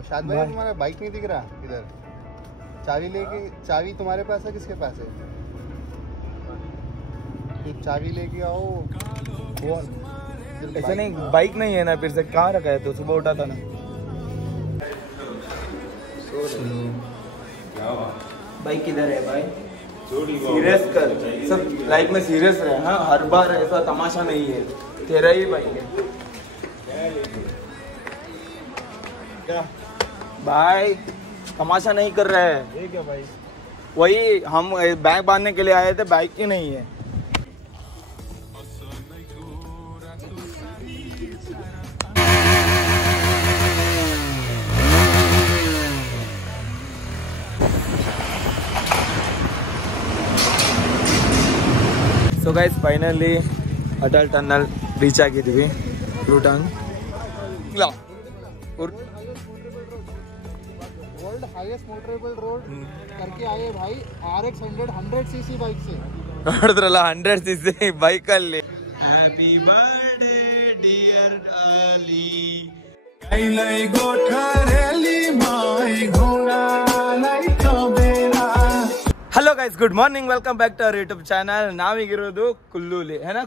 तो शायद भाई तुम्हारा बाइक नहीं दिख रहा इधर। चाबी लेके, चाबी तुम्हारे पास है किसके पास है? तो चाबी लेके आओ। ऐसा नहीं, बाइक नहीं है ना, फिर से कहाँ रखा है? तो सुबह उठा था ना। बाइक किधर है भाई? सीरियस कर, सब लाइफ में सीरियस रहे। हाँ, हर बार ऐसा तमाशा नहीं है, तेरा ही बाइक है क्या भाई? तमाशा नहीं कर रहा है ये क्या भाई? वही हम बैग बांधने के लिए आए थे, बाइक ही नहीं है। So guys finally Atal tunnel reach ಆಗಿದ್ವಿ. ರೂಟನ್ ಇಲ್ಲ वर्ल्ड हाईएस्ट मोटरेबल रोड करके आए भाई RX 100 सीसी बाइक से। ನೋಡಿದ್ರಲ್ಲ, 100 cc ಬೈಕ್ ಅಲ್ಲಿ. ಹ್ಯಾಪಿ ಬರ್ತ್ಡೇ ಡಿಯರ್ ಅಲಿ, ಕೈಲೈ ಗೋಠರೆಲಿ ಮೈ ಘೋಡಾ ಲೈ ತಬೇರಾ. Hello guys, good morning, welcome back to our YouTube channel. ನಾವೀಗಿರೋದು ಕುಲ್ಲೂಲಿ ಏನಾ,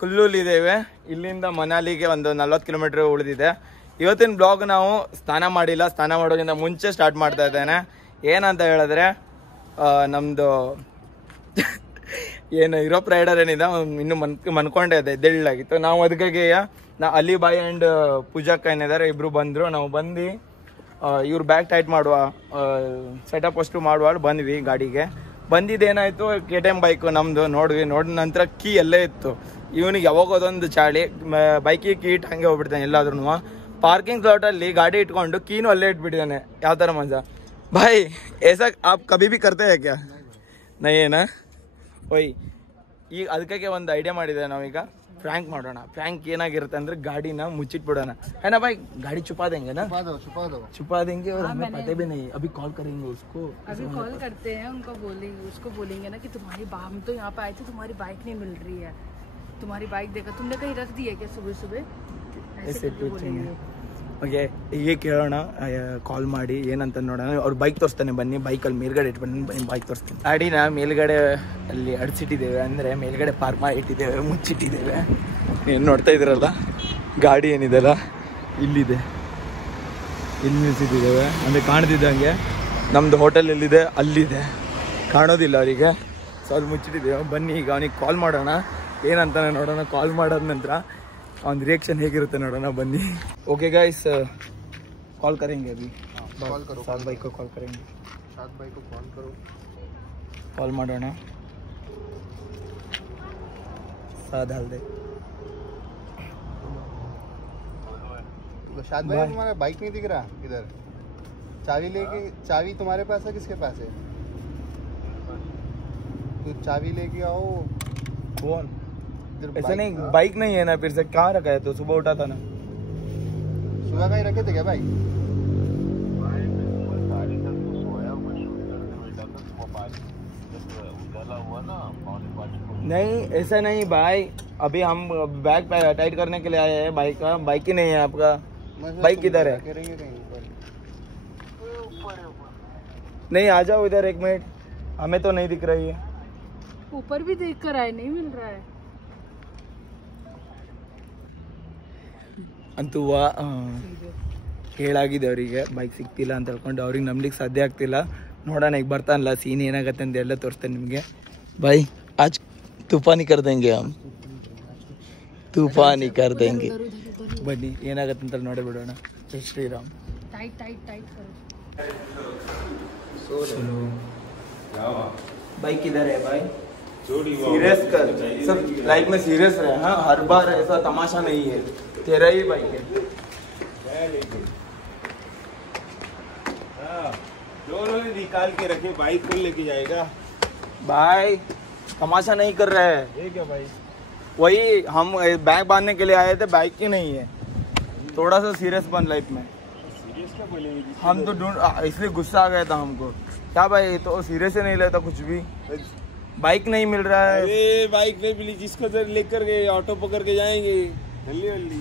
ಕುಲ್ಲೂಲಿ ಇದ್ದೇವೆ. ಇಲ್ಲಿಂದ ಮನಾಲಿಗೆ ಒಂದು 40 ಕಿಲೋಮೀಟರ್ ಉಳಿದಿದೆ. ಇವತ್ತಿನ ಬ್ಲಾಗ್ ನಾವು ಸ್ನಾನ ಮಾಡಿಲ್ಲ, ಸ್ನಾನ ಮಾಡೋದ್ರಿಂದ ಮುಂಚೆ ಸ್ಟಾರ್ಟ್ ಮಾಡ್ತಾ ಇದ್ದೇನೆ. ಏನಂತ ಹೇಳಿದ್ರೆ, ನಮ್ಮದು ಏನು ಯುರೋಪ್ ರೈಡರ್ ಏನಿದೆ ಇನ್ನು ಮನ್ಕೊಂಡೇ ಇದೆ, ಎದ್ದೇಳಾಗಿತ್ತು. ನಾವು ಅದಕ್ಕಾಗಿ ಅಲಿ ಬಾಯ್ ಆ್ಯಂಡ್ ಪೂಜಾಕ್ಕ ಏನಿದ್ದಾರೆ, ಇಬ್ಬರು ಬಂದರು. ನಾವು ಬಂದು ಇವ್ರು ಬ್ಯಾಗ್ ಟೈಟ್ ಮಾಡುವ, ಸೆಟಪ್ ಅಷ್ಟು ಮಾಡುವ ಬಂದ್ವಿ. ಗಾಡಿಗೆ ಬಂದಿದ್ದೇನಾಯಿತು, KTM ಬೈಕು ನಮ್ಮದು. ನೋಡಿದ ನಂತರ ಕೀ ಎಲ್ಲೇ ಇತ್ತು. ಇವನಿಗೆ ಯಾವಾಗ ಅದೊಂದು ಚಾಳಿ, ಬೈಕಿಗೆ ಕೀ ಇಟ್ಟು ಹಂಗೆ ಹೋಗ್ಬಿಡ್ತಾನೆ ಎಲ್ಲಾದ್ರೂ. ಪಾರ್ಕಿಂಗ್ ಸ್ಲಾಟಲ್ಲಿ ಗಾಡಿ ಇಟ್ಕೊಂಡು ಕೀನು ಅಲ್ಲೇ ಇಟ್ಬಿಟ್ಟಿದ್ದಾನೆ. ಯಾವ ಥರ ಮಜಾ ಭಾಯ್? ऐसा आप कभी भी करते हैं क्या? नहीं है ना? ಓಯ್, ಈಗ ಅದಕ್ಕೆ ಒಂದು ಐಡಿಯಾ ಮಾಡಿದೆ ನಾವೀಗ. ಫ್ರ್ಯಾಂಕ್ ಮಾಡೋಣ. ಫ್ರ್ಯಾಂಕ್ ಏನಾಗಿರುತ್ತೆ ಅಂದ್ರೆ, ಗಾಡಿನ ಮುಚ್ಚಿಟ್ಬಿಡೋಣ. है ना भाई? गाड़ी छुपा देंगे ना, छुपा देंगे और हमें पता भी नहीं. अभी कॉल करेंगे उसको, अभी कॉल करते हैं उनको, बोलेंगे उसको, बोलेंगे ना कि तुम्हारी हम तो यहाँ पे आए थे, तुम्हारी बाइक नहीं मिल रही है, तुम्हारी बाइक देखा तुमने कहीं रख दी है क्या सुबह सुबह? ऐसे पूछेंगे. ಓಕೆ, ಹೀಗೆ ಕೇಳೋಣ. ಕಾಲ್ ಮಾಡಿ ಏನಂತ ನೋಡೋಣ. ಅವ್ರು ಬೈಕ್ ತೋರಿಸ್ತಾನೆ, ಬನ್ನಿ. ಬೈಕಲ್ಲಿ ಮೇಲ್ಗಡೆ ಇಟ್ಬನ್ನಿ, ಬೈಕ್ ತೋರಿಸ್ತಾನೆ. ಗಾಡಿನ ಮೇಲ್ಗಡೆ ಅಲ್ಲಿ ಅಡಿಸಿಟ್ಟಿದ್ದೇವೆ, ಅಂದರೆ ಮೇಲ್ಗಡೆ ಪಾರ್ಕ್ ಮಾಡಿ ಇಟ್ಟಿದ್ದೇವೆ, ಮುಚ್ಚಿಟ್ಟಿದ್ದೇವೆ. ಏನು ನೋಡ್ತಾ ಇದ್ದೀರಲ್ಲ, ಗಾಡಿ ಏನಿದೆಲ್ಲ ಇಲ್ಲಿದೆ, ಇಲ್ಲಿ ನಿಲ್ಸಿಟ್ಟಿದ್ದೇವೆ. ಅಂದರೆ ಕಾಣ್ತಿದ್ದಂಗೆ ನಮ್ಮದು ಹೋಟೆಲ್ ಎಲ್ಲಿದೆ ಅಲ್ಲಿದೆ, ಕಾಣೋದಿಲ್ಲ ಅವರಿಗೆ. ಸೊ ಅಲ್ಲಿ ಮುಚ್ಚಿಟ್ಟಿದ್ದೇವೆ. ಬನ್ನಿ ಈಗ ಅವನಿಗೆ ಕಾಲ್ ಮಾಡೋಣ, ಏನಂತಾನೆ ನೋಡೋಣ. ಕಾಲ್ ಮಾಡೋದ ನಂತರ ಅವ್ನ ರಿಯಾಕ್ಷನ್ ಹೇಗಿರುತ್ತೆ ನೋಡೋಣ, ಬನ್ನಿ. ओके गाइस, कॉल करेंगे अभी. कॉल करो, साथ भाई को कॉल करेंगे. साथ भाई को कॉल करो. कॉल ಮಾಡೋಣ. साथ डाल दे. तो शायद भाई तुम्हारा बाइक नहीं दिख रहा इधर। चाबी लेके, चाबी तुम्हारे पास है किसके पास है? तो चाबी लेके आओ. कौन? ऐसा नहीं, बाइक नहीं है ना, फिर से कहाँ रखा है? तो सुबह उठा था ना. सुबह कहीं रखे थे क्या भाई? नहीं, ऐसा नहीं भाई. अभी हम बैग टाइट करने के लिए आए हैं. बाइक का बाइक ही नहीं है आपका. बाइक किधर है? नहीं, आ जाओ इधर 1 मिनट. हमें तो नहीं दिख रही है. ऊपर भी देख कर आए, नहीं मिल रहा है. ಅಂತೂ ಹೇಳಾಗಿದೆ ಅವರಿಗೆ, ಬೈಕ್ ಸಿಗ್ತಿಲ್ಲ ಅಂತ ಹೇಳ್ಕೊಂಡು. ಅವ್ರಿಗೆ ನಂಬಲಿಕ್ಕೆ ಸಾಧ್ಯ ಆಗ್ತಿಲ್ಲ. ನೋಡೋಣ, ಈಗ ಬರ್ತಾನಲ್ಲ, ಸೀನ್ ಏನಾಗತ್ತೆ ಅಂತ ಎಲ್ಲ ತೋರಿಸ್ತೇನೆ ನಿಮಗೆ. ಬಾಯ್, ಆಜ್ ತೂಫಾನಿ ಕರ್ ದೇಂಗೆ, ಹಮ್ ತೂಫಾನಿ ಕರ್ ದೇಂಗೆ. ಬನ್ನಿ, ಏನಾಗತ್ತೆ ಅಂತ ನೋಡಿ ಬಿಡೋಣ. ಜೈ ಶ್ರೀರಾಮ್. टाइट टाइट टाइट करो. बाइक किधर है भाई? सीरियस कर, सब लाइफ में सीरियस रहे. हाँ, हर बार ऐसा तमाशा नहीं है, तेरा ही बाइक है. दोनों ने निकाल के रखे, बाइक को लेके जाएगा भाई. तमाशा नहीं कर रहा है ये क्या भाई? वही हम बैग बांधने के लिए आए थे, बाइक ही नहीं है. थोड़ा सा सीरियस बन लाइफ में. सीरियस क्या बोलेंगे? हम तो इसलिए गुस्सा आ गया था हमको. क्या भाई, तो सीरियस ही नहीं लेता कुछ भी. बाइक नहीं मिल रहा है. अरे बाइक नहीं मिली, जिसको लेकर गए ऑटो पकड़ के जाएंगे. जल्दी जल्दी.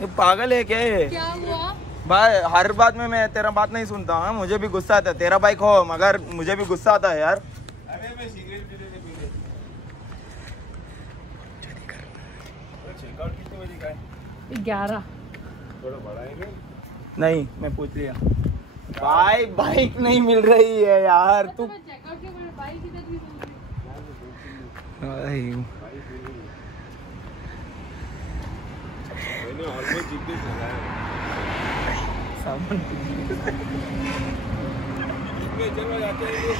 ये पागल है क्या? ये क्या हुआ? भाई हर बात में मैं तेरा बात नहीं सुनता हूँ, मुझे भी गुस्सा आता है। तेरा बाइक हो मगर मुझे भी गुस्सा आता है यार। अरे मैं सिगरेट पीते चेकआउट कितने बजे का है? 11। थोड़ा बड़ा है नहीं मैं पूछ लिया भाई, बाइक नहीं मिल रही है यार तू। चेकआउट के बाद बाइक इधर भी मैंने ऑलमोस्ट जीपीएस लगाया चलो जाते हैं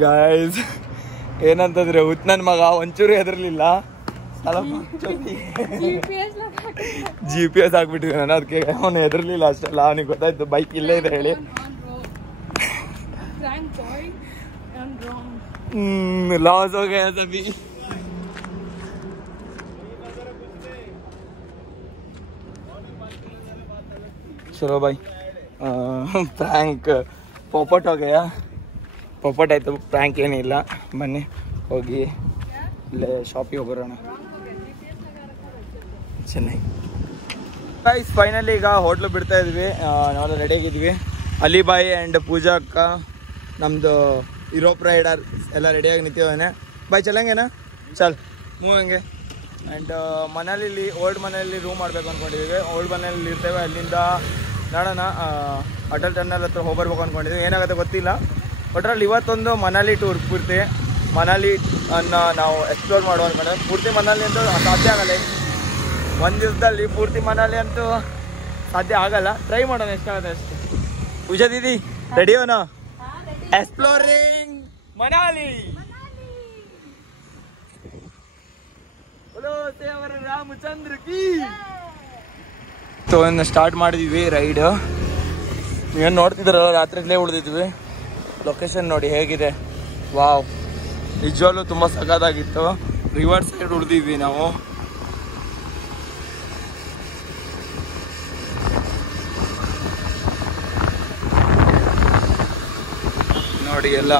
ಗಾಯ್ಸ್ ಏನಂತಂದ್ರೆ ನನ್ನ ಮಗ ಒಂಚೂರು ಹೆದರ್ಲಿಲ್ಲ, GPS ಹಾಕ್ಬಿಟ್ಟಿದ್ದೆ ನಾನು, ಅದಕ್ಕೆ ಅವನು ಹೆದರ್ಲಿಲ್ಲ ಅಷ್ಟೆಲ್ಲ, ಅವನಿಗೆ ಗೊತ್ತಾಯ್ತು ಬೈಕ್ ಇಲ್ಲೇ ಇದೆ ಹೇಳಿ. लॉस हो गया सभी। चलो भाई प्रैंक पॉपट हो गया, पॉपट आयतु प्रैंक ಏನಿಲ್ಲ, ಬನ್ನಿ ಹೋಗಿ ಇಲ್ಲೇ ಶಾಪಿಗೆ ಹೋಗೋಣ ಚೆನ್ನೈ. ಗೈಸ್ ಫೈನಲಿ ಈಗ ಹೋಟ್ಲು ಬಿಡ್ತಾ ಇದ್ವಿ, ನಾವೆಲ್ಲ ರೆಡಿ ಆಗಿದ್ವಿ. ಅಲಿಬಾಯಿ ಆ್ಯಂಡ್ ಪೂಜಾ ಅಕ್ಕ ನಮ್ಮದು यूरोप राइडर ಎಲ್ಲ ರೆಡಿಯಾಗಿ ನಿಂತಿದ್ದಾನೆ. ಬಾಯ್ ಚಲಂಗೆನಾ ಚಲ್ ಮೂವಂಗೆ. ಆ್ಯಂಡ್ ಮನಾಲಿಲಿ ಓಲ್ಡ್ ಮನೆಯಲ್ಲಿ ರೂಮ್ ಮಾಡಬೇಕು ಅಂದ್ಕೊಂಡಿದ್ದೀವಿ. ಓಲ್ಡ್ ಮನೆಯಲ್ಲಿ ಇರ್ತೇವೆ, ಅಲ್ಲಿಂದ ನೋಡೋಣ ಅಟಲ್ ಟನಲ್ ಹತ್ರ ಹೋಗ್ಬರ್ಬೇಕು ಅಂದ್ಕೊಂಡಿದ್ದೀವಿ. ಏನಾಗುತ್ತೆ ಗೊತ್ತಿಲ್ಲ. ಒಟ್ಟರಲ್ಲಿ ಇವತ್ತೊಂದು ಮನಾಲಿ ಟೂರ್ ಪೂರ್ತಿ ಮನಾಲಿ ಅನ್ನು ನಾವು ಎಕ್ಸ್ಪ್ಲೋರ್ ಮಾಡುವ ಅಂದ್ಕೊಂಡ್ರೆ. ಪೂರ್ತಿ ಮನಾಲಿ ಅಂತೂ ಸಾಧ್ಯ ಆಗಲ್ಲ, ಒಂದು ದಿವಸದಲ್ಲಿ ಪೂರ್ತಿ ಮನಾಲಿ ಅಂತೂ ಸಾಧ್ಯ ಆಗಲ್ಲ. ಟ್ರೈ ಮಾಡೋಣ ಎಷ್ಟಾಗುತ್ತೆ ಅಷ್ಟೇ. ಪೂಜಾ ದೀದಿ ರೆಡಿಯೋನಾ? एक्सप्लोरिंग मनाली। बोलो देवर रामचंद्र की। तो इನ್ನು ಸ್ಟಾರ್ಟ್ ಮಾಡಿದ್ವಿ ರೈಡ್. ನೀವು ನೋಡ್ತಿದ್ದೀರ ರಾತ್ರಿಲೇ ಉಳಿದಿದ್ವಿ. ಲೊಕೇಶನ್ ನೋಡಿ ಹೇಗಿದೆ, ವಾವ್ ನಿಜವಾಗ್ಲೂ ತುಂಬ ಸಖತ್ತಾಗಿತ್ತು. ರಿವರ್ ಸೈಡ್ ಉಳಿದಿದ್ವಿ ನಾವು. ನೋಡಿ ಎಲ್ಲ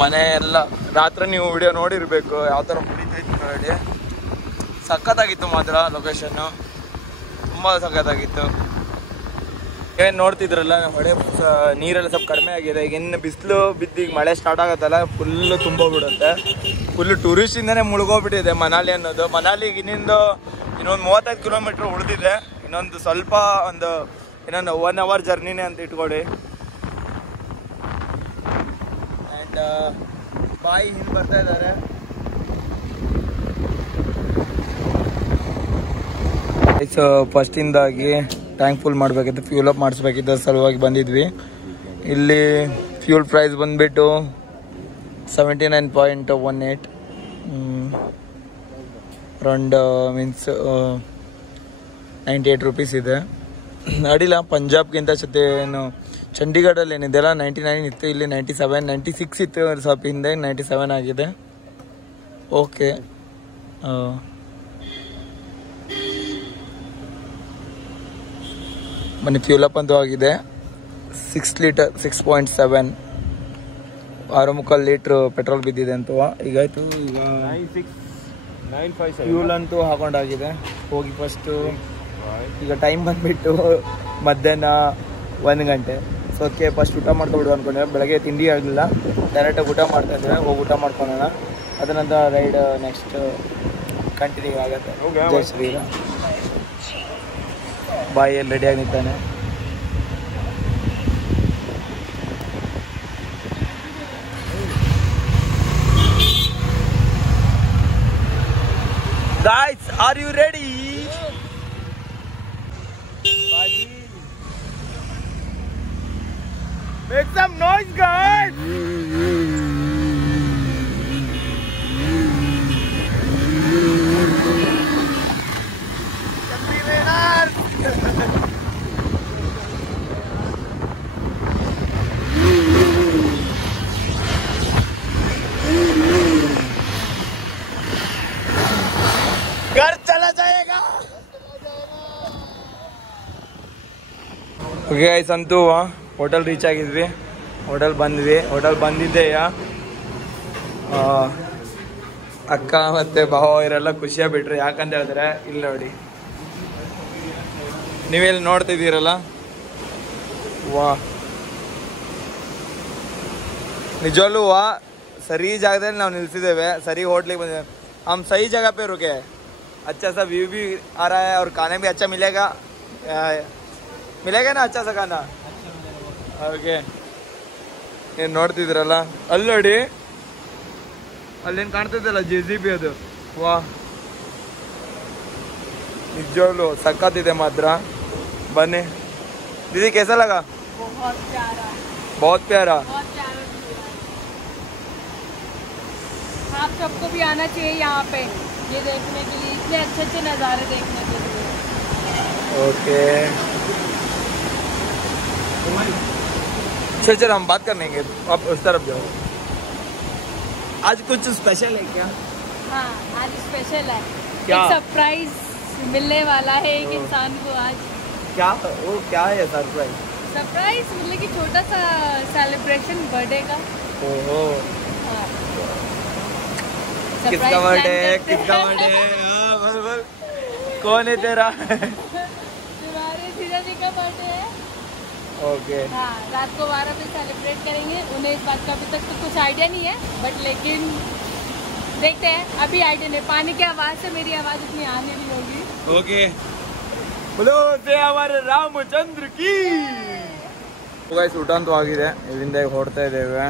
ಮನೆ ಎಲ್ಲ ರಾತ್ರಿ ನೀವು ವಿಡಿಯೋ ನೋಡಿರ್ಬೇಕು ಯಾವ ಥರ ಹೊಡಿತೈತಿ ನೋಡಿ. ಸಖತ್ತಾಗಿತ್ತು ಮಾತ್ರ ಲೊಕೇಶನ್ನು, ತುಂಬ ಸಖತ್ತಾಗಿತ್ತು. ಏನು ನೋಡ್ತಿದ್ರಲ್ಲ ಹೊಳೆ ನೀರೆಲ್ಲ ಸ್ವಲ್ಪ ಕಡಿಮೆ ಆಗಿದೆ. ಈಗ ಇನ್ನು ಬಿಸಿಲು ಬಿದ್ದು ಈಗ ಮಳೆ ಸ್ಟಾರ್ಟ್ ಆಗುತ್ತಲ್ಲ ಫುಲ್ಲು ತುಂಬೋಗ್ಬಿಡುತ್ತೆ. ಫುಲ್ಲು ಟೂರಿಸ್ಟಿಂದನೇ ಮುಳುಗೋಗ್ಬಿಟ್ಟಿದೆ ಮನಾಲಿ ಅನ್ನೋದು. ಮನಾಲಿಗೆ ಇನ್ನೊಂದು 35 ಕಿಲೋಮೀಟ್ರ್ ಉಳಿದಿದೆ. ಇನ್ನೊಂದು ಸ್ವಲ್ಪ ಇನ್ನೊಂದು 1 ಅವರ್ ಜರ್ನಿನೇ ಅಂತ ಇಟ್ಕೊಳ್ಳಿ. ಬಾಯಿ ಹಿಂದೆ ಬರ್ತಾ ಇದ್ದಾರೆ. ಫಸ್ಟಿಂದಾಗಿ ಟ್ಯಾಂಕ್ ಫುಲ್ ಮಾಡಬೇಕಿತ್ತು, ಫ್ಯೂಲ್ ಅಪ್ ಮಾಡಿಸ್ಬೇಕಿದ್ದ ಸಲುವಾಗಿ ಬಂದಿದ್ವಿ. ಇಲ್ಲಿ ಫ್ಯೂಲ್ ಪ್ರೈಸ್ ಬಂದುಬಿಟ್ಟು 79.18 ಅರೌಂಡ್ ಮೀನ್ಸ್ 98 ರೂಪೀಸ್ ಇದೆ. ಅಡಿಲ್ಲ, ಪಂಜಾಬ್ಗಿಂತ ಏನು ಚಂಡೀಗಢಲ್ಲಿ ಏನಿದೆಲ್ಲ 99 ಇತ್ತು, ಇಲ್ಲಿ 97 96 ಇತ್ತು. ಸ್ವಲ್ಪ ಹಿಂದೆ 97 ಆಗಿದೆ. ಓಕೆ ಮನೆ ಫ್ಯೂಲಪ್ ಅಂತೂ ಆಗಿದೆ. 6 ಲೀಟರ್ 6.7 6.3 ಲೀಟ್ರ್ ಪೆಟ್ರೋಲ್ ಬಿದ್ದಿದೆ ಅಂತೂ ಈಗಾಯ್ತು. ಈಗ 9695 ಫ್ಯೂಲ್ ಅಂತೂ ಹಾಕೊಂಡಾಗಿದೆ. ಹೋಗಿ ಫಸ್ಟು ಈಗ ಟೈಮ್ ಬಂದುಬಿಟ್ಟು ಮಧ್ಯಾಹ್ನ 1 ಗಂಟೆ. ಸೊ ಅದಕ್ಕೆ ಫಸ್ಟ್ ಊಟ ಮಾಡ್ಕೊಬಿಡು ಅಂದ್ಕೊಂಡೆ. ಬೆಳಗ್ಗೆ ತಿಂಡಿ ಆಗಲಿಲ್ಲ, ಡೈರೆಕ್ಟಾಗಿ ಊಟ ಮಾಡ್ತಾಯಿದ್ರೆ ಹೋಗಿ ಊಟ ಮಾಡ್ಕೊಳ್ಳೋಣ. ಅದ ನಂತರ ರೈಡ್ ನೆಕ್ಸ್ಟ್ ಕಂಟಿನ್ಯೂ ಆಗುತ್ತೆ. ಜೈ ಶ್ರೀರಾಮ್. ಬಾಯಲ್ಲಿ ರೆಡಿಯಾಗಿ ನಿಂತಾನೆ. Guys, are you ready? Make some noise, guys! घर चला जाएगा. ಓಕೆ ಗೈಸ್, ಅಂತೂ ಹೋಟೆಲ್ ರೀಚ್ ಆಗಿದ್ವಿ. ಹೋಟೆಲ್ ಬಂದಿದ್ದೆಯಾ ಅಕ್ಕ ಮತ್ತು ಭಾವ ಇವರೆಲ್ಲ ಖುಷಿಯಾಗಿ ಬಿಟ್ರು. ಯಾಕಂತ ಹೇಳಿದ್ರೆ ಇಲ್ಲಿ ನೋಡಿ ನೀವೆಲ್ಲಿ ನೋಡ್ತಿದ್ದೀರಲ್ಲ, ವಾ ನಿಜವಲ್ಲೂ ವಾ ಸರಿ ಜಾಗದಲ್ಲಿ ನಾವು ನಿಲ್ಸಿದ್ದೇವೆ, सही होटल बंदे हम सही जगह पे रुके। अच्छा सा व्यू भी आ रहा है और खाने भी अच्छा मिलेगा, मिलेगा ना अच्छा सा खाना। ओके ಏನು ನೋಡ್ತಿದ್ರಲ್ಲ ಅಲ್ಲಿ ನೋಡಿ, ಅಲ್ಲೇನು ಕಾಣ್ತಿದ್ದಲ್ಲ JCB ಅದು, ವಾ ನಿಜವಲ್ಲೂ ಸಖತ್ತಿದೆ ಮಾತ್ರ। ಬನ್ನಿ दीदी कैसा लगा? बहुत प्यारा, बहुत प्यारा। बहुत प्यारा। आप सबको भी आना चाहिए यहाँ पे ये देखने के लिए, इतने अच्छे अच्छे नज़ारे देखने के लिए। ओके चल हम बात करेंगे, आप उस तरफ जाओ। आज कुछ स्पेशल है क्या? हाँ आज स्पेशल है, क्या? एक सरप्राइज मिलने वाला है एक इंसान को आज। क्या वो क्या है सरप्राइज? सरप्राइज मतलब कि छोटा सा सेलिब्रेशन बर्थडे का। ओहो हाँ। किसका Surprise बर्थडे है? plan करते किसका हैं। बर्थडे है? बोल बोल कौन है तेरा? तुम्हारे जीजा जी का बर्थडे है। ओके हाँ रात को 12 बजे सेलिब्रेट करेंगे। उन्हें इस बात का अभी तक तो कुछ आइडिया नहीं है, बट लेकिन देखते हैं, अभी आइडिया नहीं। पानी की आवाज़ से मेरी आवाज़ इतनी आ नहीं रही होगी। ओके बोलो से हमारे ರಾಮಚಂದ್ರ ಕಿ। ಗೈಸ್ ಊಟ ಅಂತೂ ಆಗಿದೆ, ಇಲ್ಲಿಂದ ಹೊರಡ್ತಾ ಇದ್ದೇವೆ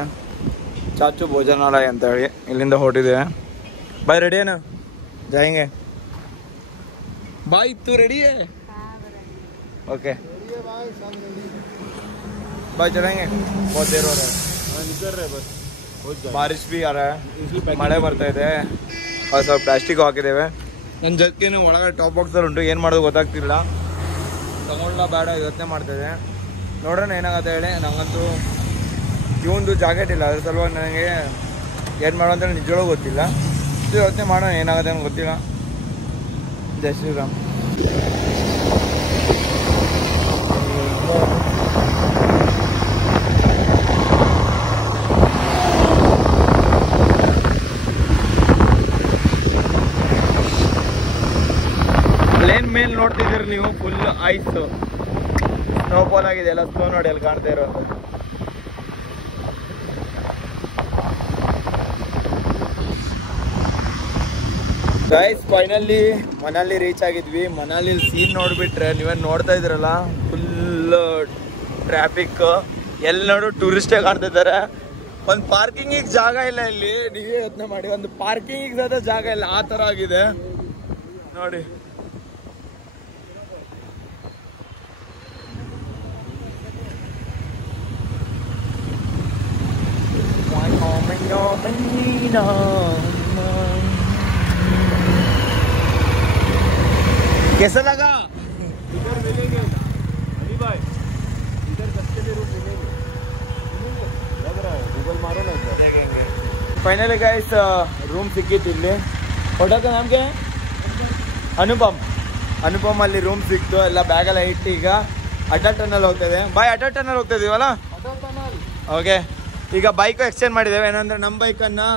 ಚಾಚು ಭೋಜನಾಲಯ ಅಂತ ಹೇಳಿ, ಇಲ್ಲಿಂದ ಹೊರಟಿದ್ದೇವೆ। ಬಾಯ್ ರೆಡಿ है ना, जाएंगे बाय, तू रेडी है? ओके बाय, चलेंगे, बहुत देर हो रहा है, निकल रहे बस, बारिश भी आ रहा है, ಮಳೆ ಬರ್ತಾ ಇದೆ, और ಸ್ವಲ್ಪ ಪ್ಲಾಸ್ಟಿಕ್ ಹಾಕಿದ್ದೇವೆ। ನನ್ನ ಜೊತೆಗೆ ಒಳಗಡೆ ಟಾಪ್ ಬಾಕ್ಸಲ್ಲಿ ಉಂಟು, ಏನು ಮಾಡೋದು ಗೊತ್ತಾಗ್ತಿಲ್ಲ, ತಗೊಳ್ಳ ಬೇಡ ಯೋಚನೆ ಮಾಡ್ತಿದ್ದೆ, ನೋಡೋಣ ಏನಾಗುತ್ತೆ ಹೇಳಿ। ನಂಗಂತೂ ಇವೊಂದು ಜಾಕೆಟ್ ಇಲ್ಲ, ಅದ್ರ ಸಲುವಾಗಿ ನನಗೆ ಏನು ಮಾಡೋ ಅಂತ ನಿಜವೂ ಗೊತ್ತಿಲ್ಲ, ಯೋಚನೆ ಮಾಡೋಣ ಏನಾಗುತ್ತೆ ಅಂತ ಗೊತ್ತಿಲ್ಲ। ಜೈ ಶ್ರೀರಾಮ್। ಪ್ಲೇನ್ ಮೇಲೆ ನೋಡ್ತಿದ್ದೀರಿ ನೀವು, ಫುಲ್ ಐಸ್ ಸ್ನೋಫಾಲ್ ಆಗಿದೆ, ಎಲ್ಲ ಸ್ನೋ ನೋಡಿ ಅಲ್ಲಿ ಕಾಣ್ತಾ ಇರೋದು। ಗೈಸ್ ಫೈನಲಿ ಮನಾಲಿ ರೀಚ್ ಆಗಿದ್ವಿ। ಮನಾಲಿ ಸೀನ್ ನೋಡ್ಬಿಟ್ರೆ ನೀವೇನು ನೋಡ್ತಾ ಇದ್ರಲ್ಲ, ಫುಲ್ ಟ್ರಾಫಿಕ್, ಎಲ್ಲಿ ನೋಡು ಟೂರಿಸ್ಟೇ ಕಾಣ್ತಾ ಇದ್ದಾರೆ। ಒಂದು ಪಾರ್ಕಿಂಗಿಗೆ ಜಾಗ ಇಲ್ಲ ಇಲ್ಲಿ, ನೀವೇ ಯೋಚನೆ ಮಾಡಿ, ಒಂದು ಪಾರ್ಕಿಂಗಿಗೆ ಸಹ ಜಾಗ ಇಲ್ಲ, ಆ ಥರ ಆಗಿದೆ ನೋಡಿ। कैसा लगा? इधर मिलेंगे अली भाई, इधर सस्ते में रूम मिलेंगे, लग रहा है, गूगल मारो ना इधर। फाइनली गाइस रूम ಸಿಕ್ಕಿತ್ತು ಇಲ್ಲಿ। ಹೋಟೆಲ್ का नाम क्या है? ಅನುಪಮ್। ಅನುಪಮ್ ಅಲ್ಲಿ ರೂಮ್ ಸಿಕ್ತು, ಎಲ್ಲ ಬ್ಯಾಗೆಲ್ಲ ಇಟ್ಟು ಈಗ ಅಟಲ್ ಟನಲ್ ಹೋಗ್ತಿದೆ। ಬಾಯ್ ಅಟಲ್ ಟನಲ್ ಹೋಗ್ತಾ ಇದೀವಲ್ಲ, ಓಕೆ ಈಗ ಬೈಕು ಎಕ್ಸ್ಚೇಂಜ್ ಮಾಡಿದ್ದೇವೆ। ಏನಂದ್ರೆ ನಮ್ಮ ಬೈಕನ್ನು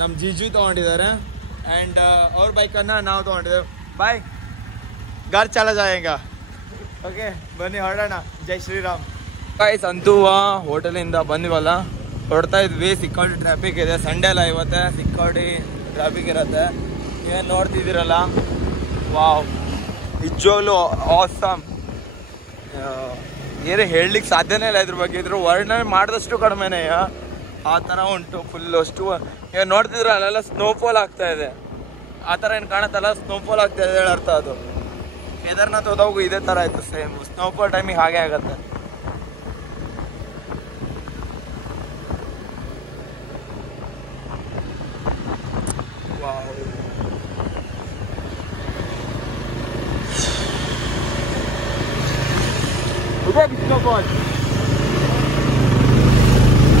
ನಮ್ಮ ಜೀಜು ತೊಗೊಂಡಿದ್ದಾರೆ, ಆ್ಯಂಡ್ ಅವ್ರ ಬೈಕನ್ನು ನಾವು ತೊಗೊಂಡಿದ್ದೇವೆ। ಬಾಯ್ ಗಾರ್ ಚಾಲ ಜಾಯೇಗಾ, ಓಕೆ ಬನ್ನಿ ಹೊರಡೋಣ। ಜೈ ಶ್ರೀರಾಮ್। ಗೈಸ್ ಅಂತೂ ಹೋಟೆಲಿಂದ ಬಂದಿವಲ್ಲ, ಹೊರಡ್ತಾ ಇದ್ವಿ, ಸಿಕ್ಕಾಡಿ ಟ್ರಾಫಿಕ್ ಇದೆ, ಸಂಡೇ ಅಲ್ಲ ಇವತ್ತೆ, ಸಿಕ್ಕಾಡಿ ಟ್ರಾಫಿಕ್ ಇರುತ್ತೆ, ನೀವೇನು ನೋಡ್ತಿದ್ದೀರಲ್ಲ, ವಾವ್ ನಿಜವಾಗ್ಲೂ ಆಸಮ್, ಏನು ಹೇಳಲಿಕ್ಕೆ ಸಾಧ್ಯನೇ ಇಲ್ಲ ಇದ್ರ ಬಗ್ಗೆ, ಇದ್ರ ವರ್ಣನೆ ಮಾಡಿದಷ್ಟು ಕಡಿಮೆನೇ, ಆ ಥರ ಉಂಟು ಫುಲ್ಲು ಅಷ್ಟು। ಈಗ ನೋಡ್ತಿದ್ರೆ ಅಲ್ಲೆಲ್ಲ ಸ್ನೋಫಾಲ್ ಆಗ್ತಾ ಇದೆ, ಆ ಥರ ಏನು ಕಾಣುತ್ತಲ್ಲ, ಸ್ನೋಫಾಲ್ ಆಗ್ತಾ ಇದೆ ಅರ್ಥ ಅದು। ಕೇದಾರ್ನಾಥ್ ಹೋದಾಗೂ ಇದೇ ಥರ ಆಯಿತು, ಸೇಮ್ ಸ್ನೋಫಾಲ್ ಟೈಮಿಗೆ ಹಾಗೆ ಆಗುತ್ತೆ। ಸ್ನೋಫಾಲ್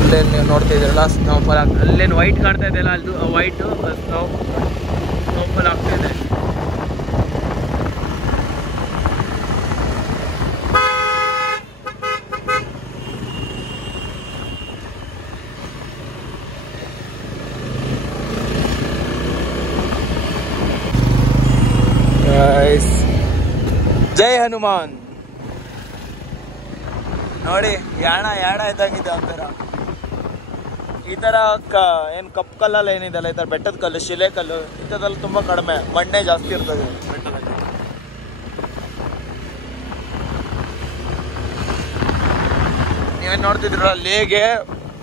ಅಲ್ಲೇನು ನೀವು ನೋಡ್ತಿದ್ದೀರಲ್ಲ, ಸ್ನೋಫಾಲ್ ಆಗ್ತದೆ, ಅಲ್ಲೇನು ವೈಟ್ ಕಾಣ್ತಾ ಇದೆಯಲ್ಲ, ಅದು ವೈಟು ಸ್ನೋಫಾಲ್ ಆಗ್ತಾಯಿದೆ। ಜೈ ಹನುಮಾನ್. ನೋಡಿ ಯಾಣ ಇದ್ದಂಗಿದೆ ಒಂಥರ. ಈ ತರ ಏನ್ ಕಪ್ಪು ಕಲ್ಲಲ್ಲ ಏನಿದೆಲ್ಲ, ಈ ತರ ಬೆಟ್ಟದ ಕಲ್ಲು, ಶಿಲೆ ಕಲ್ಲು ಇಂಥದ್ದೆಲ್ಲ ತುಂಬಾ ಕಡಿಮೆ, ಮಣ್ಣೆ ಜಾಸ್ತಿ ಇರ್ತದೆ ಬೆಟ್ಟದಲ್ಲಿ. ನೀವೇನ್ ನೋಡ್ತಿದ್ರ ಲೇಗೆ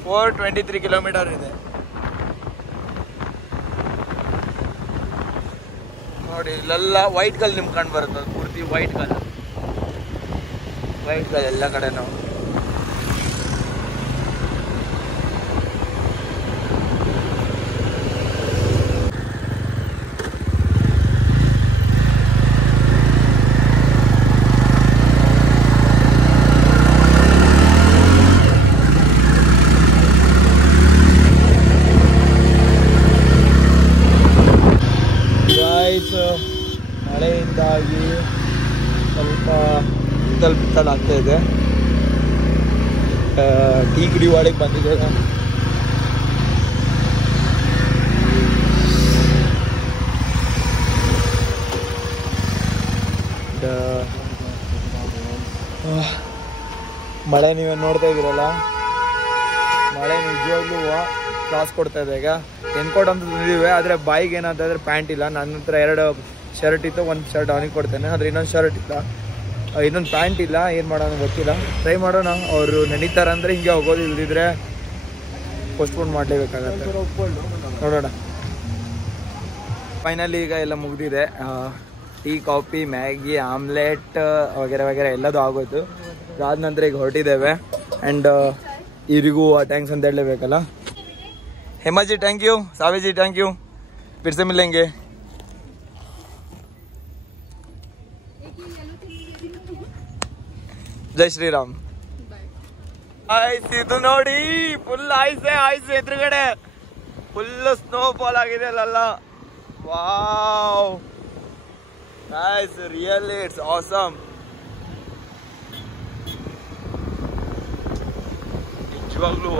423 ಕಿಲೋಮೀಟರ್ ಇದೆ. ನೋಡಿ ಇಲ್ಲೆಲ್ಲ ವೈಟ್ ಕಲ್ ನಿಮ್ಗೆ ಕಂಡು ಬರುತ್ತೆ, ಪೂರ್ತಿ ವೈಟ್ ಕಲ್ ಎಲ್ಲ ಕಡೆ ನಾವು. ಮಳೆಯಿಂದಾಗಿ ಸ್ವಲ್ಪ ಬಿತ್ತಲ್ ಆಗ್ತಾ ಇದೆ. ಟೀ ಕುಡಿಯುವಾಳಿಗೆ ಬಂದಿದೆ. ಮಳೆ ನೀವೇನು ನೋಡ್ತಾ ಇದ್ದೀರಲ್ಲ, ಮಳೆ ನಿಜವಾಗ್ಲೂ ಕ್ಲಾಸ್ ಕೊಡ್ತಾ ಇದೆ. ಈಗ ಎನ್ಕೋಟ್ ಅಂತ ತಂದಿದ್ದೀವಿ, ಆದರೆ ಬಾಯಿಗೆ ಏನಂತ ಇದ್ರೆ ಪ್ಯಾಂಟ್ ಇಲ್ಲ. ನನ್ನ ಹತ್ರ 2 ಶರ್ಟ್ ಇತ್ತು, 1 ಶರ್ಟ್ ಅವನಿಗೆ ಕೊಡ್ತೇನೆ, ಆದರೆ ಇನ್ನೊಂದು ಶರ್ಟ್ ಇಲ್ಲ, ಇನ್ನೊಂದು ಪ್ಯಾಂಟ್ ಇಲ್ಲ. ಏನು ಮಾಡೋಣ ಗೊತ್ತಿಲ್ಲ, ಟ್ರೈ ಮಾಡೋಣ. ಅವರು ನೆನೀತಾರಂದರೆ ಹಿಂಗೆ ಹೋಗೋದು, ಇಲ್ದಿದ್ರೆ ಪೋಸ್ಟ್ಪೋನ್ ಮಾಡಲೇಬೇಕಾಗತ್ತೆ. ನೋಡೋಣ. ಫೈನಲಿ ಈಗ ಎಲ್ಲ ಮುಗಿದಿದೆ. ಟೀ, ಕಾಫಿ, ಮ್ಯಾಗಿ, ಆಮ್ಲೆಟ್ ವಗೇರೆ ಎಲ್ಲದೂ ಆಗೋಯ್ತು. ಅದಾದ ನಂತರ ಈಗ ಹೊರಟಿದ್ದೇವೆ. ಆ್ಯಂಡ್ ಇವರಿಗೂ ಥ್ಯಾಂಕ್ಸ್ ಅಂತ ಹೇಳಲೇಬೇಕಲ್ಲ. Hema ji thank you, Save ji thank you, फिर से मिलेंगे. जय श्री राम. ಐಸ್ ಇದು ನೋಡಿ, ಫುಲ್ ಐಸ್ ಎದುರುಗಡೆ ಫುಲ್ ಸ್ನೋಫಾಲ್ ಆಗಿದೆ ಅಲ್ಲ. Wow guys, really it's awesome. ನಿಜವಾಗ್ಲೂ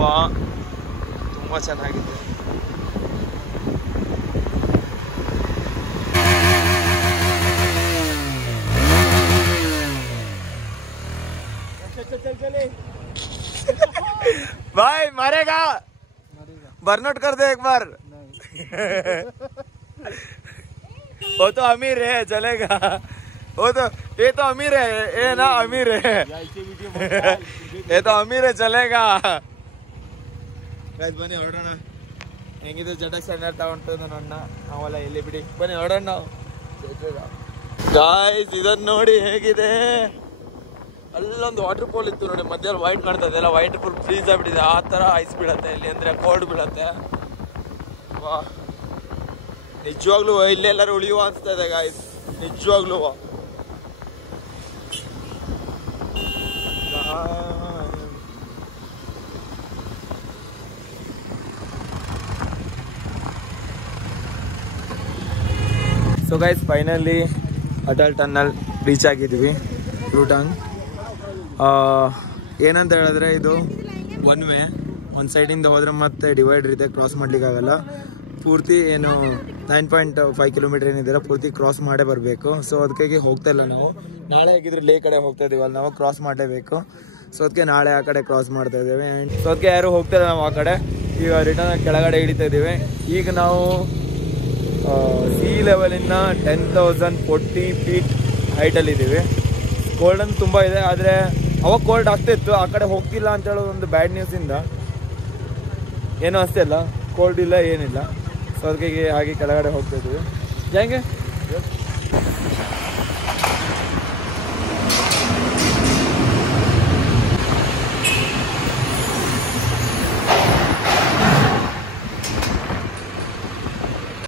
ತುಂಬಾ ಚೆನ್ನಾಗಿದೆ. भाई मारेगा, बर्नआउट कर दे एक बार. वो तो अमीर है, चलेगा. वो तो ये तो अमीर है, ये ना अमीर है, ये तो अमीर है, चलेगा. ಬನ್ನಿ ಹೊರಡೋಣ. ಹೆಂಗಿದ್ರು ಜಟಕ್ ಸೆಂಟರ್ ತಗೊಂಡು ನನ್ನ ನಾವೆಲ್ಲ ಎಲ್ಲಿ ಬಿಡಿ, ಬನ್ನಿ ಹೊರಡೋಣ ನಾವು. ಗಾಯ್ಸ್ ಇದನ್ನ ನೋಡಿ ಹೇಗಿದೆ. ಅಲ್ಲೊಂದು ವಾಟರ್ ಫಾಲ್ ಇತ್ತು ನೋಡಿ, ಮಧ್ಯಲ್ಲಿ ವೈಟ್ ಕಾಣ್ತಾ ಇದೆ, ಎಲ್ಲ ವೈಟ್ ಫುಲ್ ಫ್ರೀಸ್ ಆಗಿಬಿಟ್ಟಿದೆ. ಆ ಥರ ಐಸ್ ಬೀಳತ್ತೆ ಇಲ್ಲಿ, ಅಂದರೆ ಕೋಲ್ಡ್ ಬೀಳತ್ತೆ. ವಾ ನಿಜವಾಗ್ಲೂ ಇಲ್ಲೆಲ್ಲರೂ ಉಳಿಯುವ ಅನಿಸ್ತಾ ಇದೆ ಗಾಯ್ಸ್, ನಿಜವಾಗ್ಲೂ. So guys finally Atal tunnel reach ಆಗಿದ್ವಿ, ರೂಟಾಂಗ್. ಏನಂತ ಹೇಳಿದ್ರೆ ಇದು 1 ವೇ, ಒಂದು ಸೈಡಿಂದ ಹೋದ್ರೆ ಮತ್ತೆ ಡಿವೈಡರ್ ಇದೆ, ಕ್ರಾಸ್ ಮಾಡ್ಲಿಕ್ಕೆ ಆಗಲ್ಲ. ಪೂರ್ತಿ ಏನು 9.5 ಕಿಲೋಮೀಟರ್ ಏನಿದೆ ಪೂರ್ತಿ ಕ್ರಾಸ್ ಮಾಡೇ ಬರಬೇಕು. ಸೊ ಅದಕ್ಕಾಗಿ ಹೋಗ್ತಾ ಇಲ್ಲ ನಾವು. ನಾಳೆ ಹೇಗಿದ್ರೆ ಲೇ ಕಡೆ ಹೋಗ್ತಾ ಇದೀವಲ್ಲ, ನಾವು ಕ್ರಾಸ್ ಮಾಡಲೇಬೇಕು. ಸೊ ಅದಕ್ಕೆ ನಾಳೆ ಆ ಕಡೆ ಕ್ರಾಸ್ ಮಾಡ್ತಾ ಇದ್ದೇವೆ. ಆ್ಯಂಡ್ ಸೊ ಅದಕ್ಕೆ ಯಾರು ಹೋಗ್ತಾ ಇಲ್ಲ ನಾವು ಆ ಕಡೆ. ಈಗ ರಿಟರ್ನ್ ಕೆಳಗಡೆ ಇಳಿತಾ ಇದ್ದೀವಿ. ಈಗ ನಾವು ಸಿ ಲೆವೆಲಿಂದ 10,040 ಫೀಟ್ ಹೈಟಲ್ಲಿದ್ದೀವಿ. ಕೋಲ್ಡ್ ತುಂಬ ಇದೆ, ಆದರೆ ಅವಾಗ ಕೋಲ್ಡ್ ಆಗ್ತಿತ್ತು. ಆ ಕಡೆ ಹೋಗ್ತಿಲ್ಲ ಅಂತ ಹೇಳೋದು ಒಂದು ಬ್ಯಾಡ್ ನ್ಯೂಸಿಂದ ಏನೂ ಅಷ್ಟೇ ಇಲ್ಲ, ಕೋಲ್ಡ್ ಇಲ್ಲ ಏನಿಲ್ಲ. ಸೊ ಅದಕ್ಕೆ ಹಾಗೆ ಕೆಳಗಡೆ ಹೋಗ್ತಾ ಇದ್ದೀವಿ. ಹೆಂಗೆ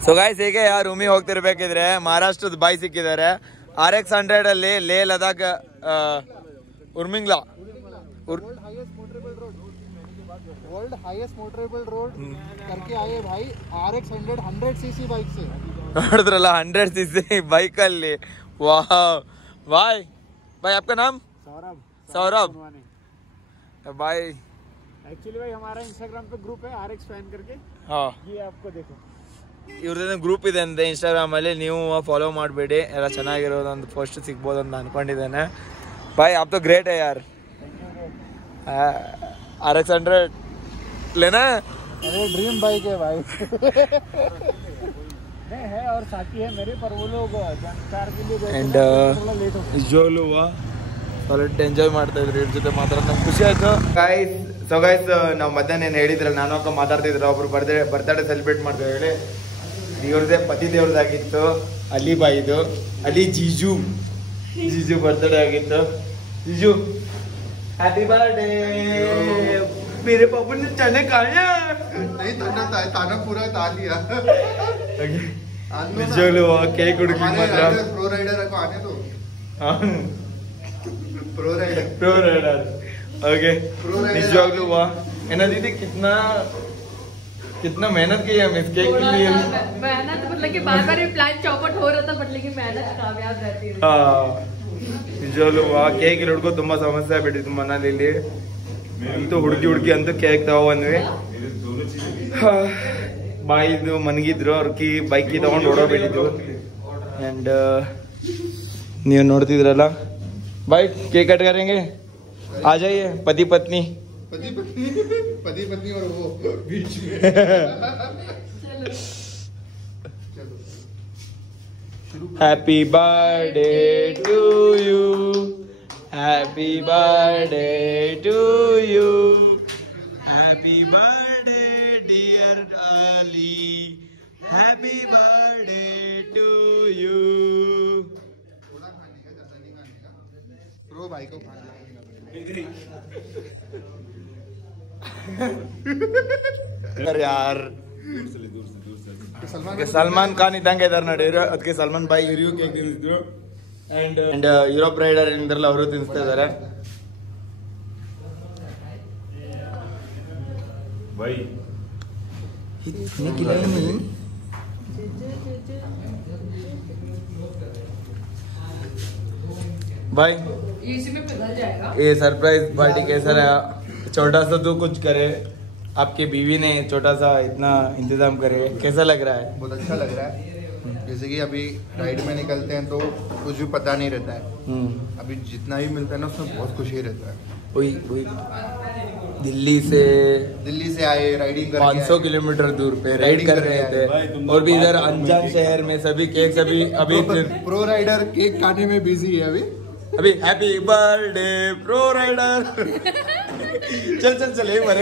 ಸೊ ಗಾಯ್ಸ್, ಹೀಗೆ ರೂಮಿಗೆ ಹೋಗ್ತಿರ್ಬೇಕಿದ್ರೆ ಮಹಾರಾಷ್ಟ್ರದ ಬಾಯ್ ಸಿಕ್ಕಿದ್ದಾರೆ. RX 100 ಅಲ್ಲಿ Leh Ladakh Umlingla world highest motorable road करके आए भाई. RX 100 सीसी बाइक से ನೋಡಿದ್ರಲ್ಲ, 100 cc बाइक ಅಲ್ಲಿ. वाह भाई. भाई आपका नाम? सौरभ. भाई एक्चुअली भाई हमारा इंस्टाग्राम पे ग्रुप है RX फैन करके. हाँ ये आपको देखो ಇವ್ರದ್ದು ಗ್ರೂಪ್ ಇದೆ ಅಂತೆ ಇನ್ಸ್ಟಾಗ್ರಾಮಲ್ಲಿ, ನೀವು ಫಾಲೋ ಮಾಡಬೇಡಿ, ಎಲ್ಲ ಚೆನ್ನಾಗಿರೋದು ಒಂದು ಪೋಸ್ಟ್ ಸಿಗ್ಬೋದು ಅಂತ ಅನ್ಕೊಂಡಿದ್ದೇನೆ. भाई आप तो ग्रेट है यार. RX100 लेना है? अरे ड्रीम बाइक है भाई. है और साथी है मेरे, पर वो लोग कार के लिए ಅಂಡ್ ನಿಜವಾಗ್ಲೂ ಸಾಲಿಡ್ ಎಂಜಾಯ್ ಮಾಡ್ತಾ ಇದ್ರು ಇವ್ರ ಜೊತೆ ಮಾತಾಡೋದು ನಂಗೆ ಖುಷಿ ಆಯ್ತು. ಗೈಸ್ ನಾವು ಮಧ್ಯಾಹ್ನ ಏನು ಹೇಳಿದ್ರಲ್ಲ, ನಾನು ಅಕ್ಕ ಮಾತಾಡ್ತಿದ್ರು, ಒಬ್ರು ಬರ್ತ್ಡೇ ಸೆಲೆಬ್ರೇಟ್ ಮಾಡ್ತಾ ಹೇಳಿ. ಇವ್ರದೇ ಪತಿ ದೇವ್ರದಾಗಿತ್ತು, ಅಲಿಬಾಯಿದು, ಅಲಿ ಜೀಜು ಬರ್ತ್ಡೇ ಆಗಿತ್ತು. जीजू हैप्पी बर्थडे मेरे पापा ने चने खाया. नहीं ताना पूरा ता लिया. निजवाग्लू केक हुडकी मात्र प्रो राइडर को आने दो. Pro rider okay. निजवाग्लू वाह है ना दीदी, कितना मेहनत की है हम इस केक के लिए. मेहनत मतलब कि बार-बार ये प्लान चौपट हो रहा था, बट लेकिन मेहनत कामयाब रहती है. हाँ ನಿಜವಾಗ್ಲೂ ಆ ಕೇಕ್ ಹುಡ್ಕೋ ತುಂಬಾ ಸಮಸ್ಯೆ ಆಗ್ಬಿಟ್ಟಿತ್ತು ಮನೇಲಿ. ಅಂತೂ ಹುಡುಕಿ ಅಂತೂ ಕೇಕ್ ತಗೊಂಡ್ವಿ. ಬಾಯಿದು ಮನಗಿದ್ರು ಅವ್ರ ಬೈಕ್ ತಗೊಂಡು ಓಡೋಗ್ಬಿಟ್ಟಿದ್ರು. ಅಂಡ್ ನೀವು ನೋಡ್ತಿದ್ರಲ್ಲ, ಬಾಯ್ ಕೇಕ್ ಕಟ್ ಕರೆಂगे, आ जाइए पति पत्नी और वो बीच में. Happy birthday to you, happy birthday to you, happy birthday dear Ali, happy birthday to you. Pro भाई को यार ಸಲ್ಮಾನ್ ಖಾನ್ ಇದ್ದಂಗೆ ಇದಾರೆ ನೋಡಿದ್ರು, ಅದಕ್ಕೆ ಸಲ್ಮಾನ್ ಬಾಯಿ ಇವ್ರಿಗೂ ಕೇಕ್ ತಿನ್ನಿಸಿದ್ರು. ಅಂಡ್ ಯುರೋಪ್ ರೈಡರ್ ಏನಿದ್ರಲ್ಲ ಅವರು ತಿನ್ನಿಸ್ತಾ ಇದಾರೆ. भाई ये सरप्राइज पार्टी कैसा रहा? छोटा सा तो कुछ करे, आपके बीवी ने छोटा सा इतना इंतजाम करे, कैसा लग रहा है? बहुत अच्छा लग रहा है. जैसे कि अभी राइड में निकलते हैं तो कुछ भी पता नहीं रहता है. अभी जितना भी मिलता है ना उसमें बहुत खुशी रहता है. वही दिल्ली से आए, राइडिंग कर 500 किलोमीटर दूर पे राइड कर रहे थे, और भी इधर अनजान शहर में सभी केक अभी प्रो राइडर केक काटने में बिजी है अभी. Happy birthday pro rider. चल एक बार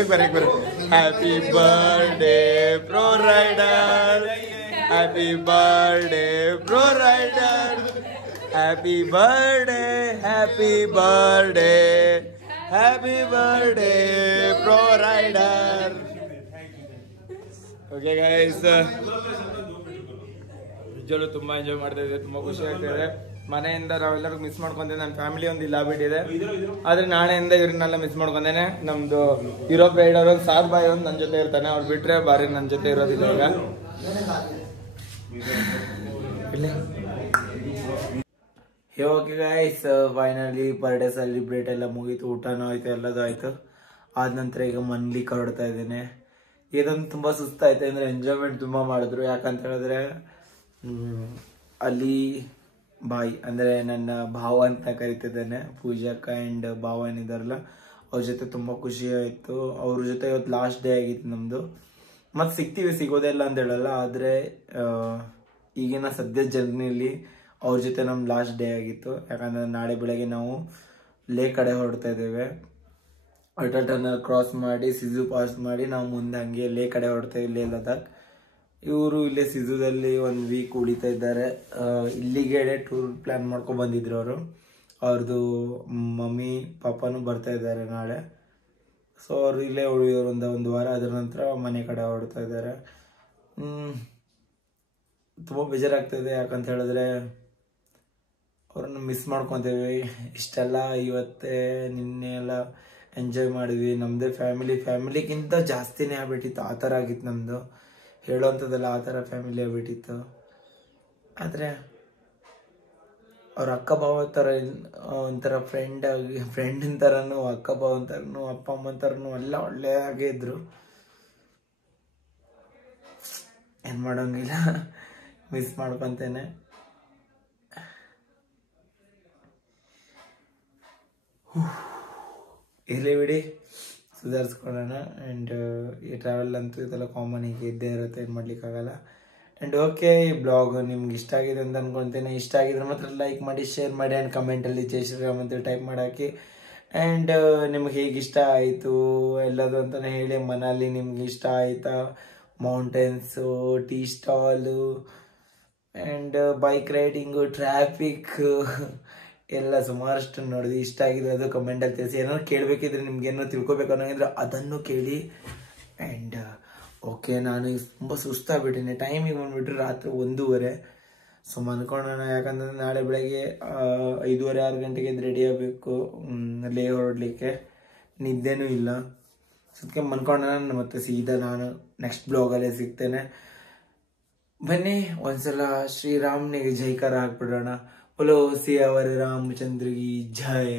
happy birthday pro rider, happy birthday pro rider, happy birthday pro rider. Okay guys, ನಿಜವಾಗ್ಲೂ ತುಂಬಾ ಎಂಜಾಯ್ ಮಾಡ್ತಾ ಇದ್ದೆ, ತುಂಬಾ ಖುಷಿ ಆಗ್ತಿದೆ. ಮನೆಯಿಂದ ನಾವೆಲ್ಲರೂ ಮಿಸ್ ಮಾಡ್ಕೊಂಡೆ, ನನ್ನ ಫ್ಯಾಮಿಲಿ ಒಂದು ಇಲ್ಲ ಬಿಟ್ಟಿದೆ. ಆದ್ರೆ ನಾಳೆಯಿಂದ ಇವ್ರನ್ನೆಲ್ಲ ಮಿಸ್ ಮಾಡ್ಕೊಂಡೇನೆ. ನಮ್ದು ಯುರೋಪ್ ರೈಡರ್ ಒಂದು ಸಾದ್ ಬಾಯ್ ಒಂದು ನನ್ನ ಜೊತೆ ಇರ್ತಾನೆ, ಅವ್ರು ಬಿಟ್ರೆ ಬಾರಿ ನನ್ನ ಜೊತೆ ಇರೋದಿಲ್ಲ ಈಗ. Okay guys, finally birthday celebrate ಎಲ್ಲ ಮುಗೀತು, ಊಟನೂ ಆಯ್ತು, ಎಲ್ಲದೂ ಆಯ್ತು. ಆದ ನಂತರ ಈಗ ಮನೇಲಿ ಹೊರಡ್ತಾ ಇದ್ದೇನೆ. ಇದೊಂದು ತುಂಬ ಸುಸ್ತಾಯ್ತು, ಅಂದರೆ ಎಂಜಾಯ್ಮೆಂಟ್ ತುಂಬ ಮಾಡಿದ್ರು. ಯಾಕಂತ ಹೇಳಿದ್ರೆ ಅಲ್ಲಿ ಬಾಯ್ ಅಂದರೆ ನನ್ನ ಭಾವ ಅಂತ ಕರಿತಿದ್ದೇನೆ, ಪೂಜಾಕ್ಕ ಆ್ಯಂಡ್ ಭಾವ ಏನಿದಾರಲ್ಲ ಅವ್ರ ಜೊತೆ ತುಂಬ ಖುಷಿ ಆಯಿತು. ಅವ್ರ ಜೊತೆ ಇವತ್ತು ಲಾಸ್ಟ್ ಡೇ ಆಗಿತ್ತು ನಮ್ಮದು. ಮತ್ತು ಸಿಗೋದೇ ಇಲ್ಲ ಅಂತ ಹೇಳಲ್ಲ, ಆದರೆ ಈಗಿನ ಸದ್ಯದ ಜರ್ನಿಯಲ್ಲಿ ಅವ್ರ ಜೊತೆ ನಮ್ಮ ಲಾಸ್ಟ್ ಡೇ ಆಗಿತ್ತು. ಯಾಕಂದರೆ ನಾಳೆ ಬೆಳಗ್ಗೆ ನಾವು ಲೇ ಕಡೆ ಹೊರಡ್ತಾ ಇದ್ದೇವೆ. ಅಟಲ್ ಟನಲ್ ಕ್ರಾಸ್ ಮಾಡಿ ಸಿಜು ಪಾಸ್ ಮಾಡಿ ನಾವು ಮುಂದೆ ಹಂಗೆ ಲೇ ಕಡೆ ಹೊರಡ್ತಾ ಇಲ್ಲೇ ಲದಾಖ್. ಇವರು ಇಲ್ಲೇ ಸಿಜುದಲ್ಲಿ 1 ವೀಕ್ ಉಳಿತಾ ಇದ್ದಾರೆ. ಇಲ್ಲಿಗೆ ಟೂರ್ ಪ್ಲ್ಯಾನ್ ಮಾಡ್ಕೊಂಡು ಬಂದಿದ್ರು ಅವರು. ಅವ್ರದ್ದು ಮಮ್ಮಿ ಪಾಪನೂ ಬರ್ತಾ ಇದ್ದಾರೆ ನಾಳೆ. ಸೊ ಅವರು ಇಲ್ಲೇ ಉಳಿಯೋರು ಒಂದು ವಾರ, ಅದರ ನಂತರ ಮನೆ ಕಡೆ ಹೊರಡ್ತಾ ಇದ್ದಾರೆ. ತುಂಬ ಬೇಜಾರಾಗ್ತಾಯಿದೆ, ಯಾಕಂತ ಹೇಳಿದ್ರೆ ಅವ್ರನ್ನ ಮಿಸ್ ಮಾಡ್ಕೊತೀವಿ. ಇಷ್ಟೆಲ್ಲ ಇವತ್ತೇ ನಿನ್ನೆ ಎಲ್ಲ ಎಂಜಾಯ್ ಮಾಡಿದ್ವಿ. ನಮ್ಮದೇ ಫ್ಯಾಮಿಲಿಗಿಂತ ಜಾಸ್ತಿನೇ ಆಗ್ಬಿಟ್ಟಿತ್ತು, ಆ ಥರ ಆಗಿತ್ತು ನಮ್ಮದು. ಹೇಳೋವಂಥದ್ದೆಲ್ಲ ಆ ಥರ ಫ್ಯಾಮಿಲಿ ಆಗ್ಬಿಟ್ಟಿತ್ತು. ಆದರೆ ಅವ್ರ ಅಕ್ಕ ಭಾವ ಥರ ಒಂಥರ ಫ್ರೆಂಡಿನ ಥರನೂ, ಅಕ್ಕ ಭಾವನ ಥರನೂ, ಅಪ್ಪ ಅಮ್ಮನ ಥರನೂ ಎಲ್ಲ ಒಳ್ಳೆಯಾಗೇ ಇದ್ದರು. ಏನು ಮಾಡೋಂಗಿಲ್ಲ, ಮಿಸ್ ಮಾಡ್ಕೊತೇನೆ. ಇರಲಿ ಬಿಡಿ, ಸುಧಾರಿಸ್ಕೊಳ್ಳೋಣ. ಆ್ಯಂಡ್ ಈ ಟ್ರಾವೆಲ್ ಅಂತೂ ಇದೆಲ್ಲ ಕಾಮನ್, ಹೀಗೆ ಇದ್ದೇ ಇರುತ್ತೆ, ಏನು ಮಾಡ್ಲಿಕ್ಕಾಗಲ್ಲ. ಆ್ಯಂಡ್ ಓಕೆ, ಈ ಬ್ಲಾಗ್ ನಿಮ್ಗೆ ಇಷ್ಟ ಆಗಿದೆ ಅಂತ ಅನ್ಕೊತೇನೆ. ಇಷ್ಟ ಆಗಿದ್ರೆ ಮಾತ್ರ ಲೈಕ್ ಮಾಡಿ, ಶೇರ್ ಮಾಡಿ, ಆ್ಯಂಡ್ ಕಮೆಂಟಲ್ಲಿ ಜೈ ಶ್ರೀರಾಮ್ ಅಂತ ಟೈಪ್ ಮಾಡಾಕಿ. ಆ್ಯಂಡ್ ನಿಮ್ಗೆ ಹೇಗೆ ಇಷ್ಟ ಆಯಿತು ಎಲ್ಲದು ಅಂತಲೇ ಹೇಳಿ. ಮನಾಲಿ ನಿಮ್ಗೆ ಇಷ್ಟ ಆಯಿತಾ? Mountains, tea stall, and bike riding, traffic ಎಲ್ಲ ಸುಮಾರಷ್ಟು ನೋಡಿದ್ವಿ. ಇಷ್ಟ ಆಗಿದೆ ಅದು ಕಮೆಂಟಲ್ಲಿ ತಿಳಿಸಿ. ಏನಾದ್ರು ಕೇಳಬೇಕಿದ್ರೆ, ನಿಮ್ಗೆ ಏನೋ ತಿಳ್ಕೊಬೇಕು ಅನ್ನೋಂಗಿದ್ರೆ ಅದನ್ನು ಕೇಳಿ. ಆ್ಯಂಡ್ ಓಕೆ, ನಾನು ತುಂಬ ಸುಸ್ತಾಗ್ಬಿಟ್ಟಿನಿ. ಟೈಮಿಗೆ ಬಂದುಬಿಟ್ರೆ ರಾತ್ರಿ 1:30. ಸೊ ಮನ್ಕೊಳ್ಳೋಣ, ಯಾಕಂದರೆ ನಾಳೆ ಬೆಳಗ್ಗೆ 5:30-6 ಗಂಟೆಗೆ ಎದ್ದು ರೆಡಿ ಆಗಬೇಕು ಲೇ ಹೊರಡಲಿಕ್ಕೆ. ನಿದ್ದೆನೂ ಇಲ್ಲ. ಸೊ ಅದಕ್ಕೆ ಮನ್ಕೊಳ್ಳೋಣ. ಮತ್ತೆ ಸೀದಾ ನಾನು ನೆಕ್ಸ್ಟ್ ಬ್ಲಾಗಲ್ಲೇ ಸಿಗ್ತೇನೆ. ಬನ್ನಿ ಒಂದ್ಸಲ ಶ್ರೀರಾಮ್ನಿಗೆ ಜೈಕಾರ ಹಾಕ್ಬಿಡೋಣ. बोलो सियावर रामचंद्र की जय.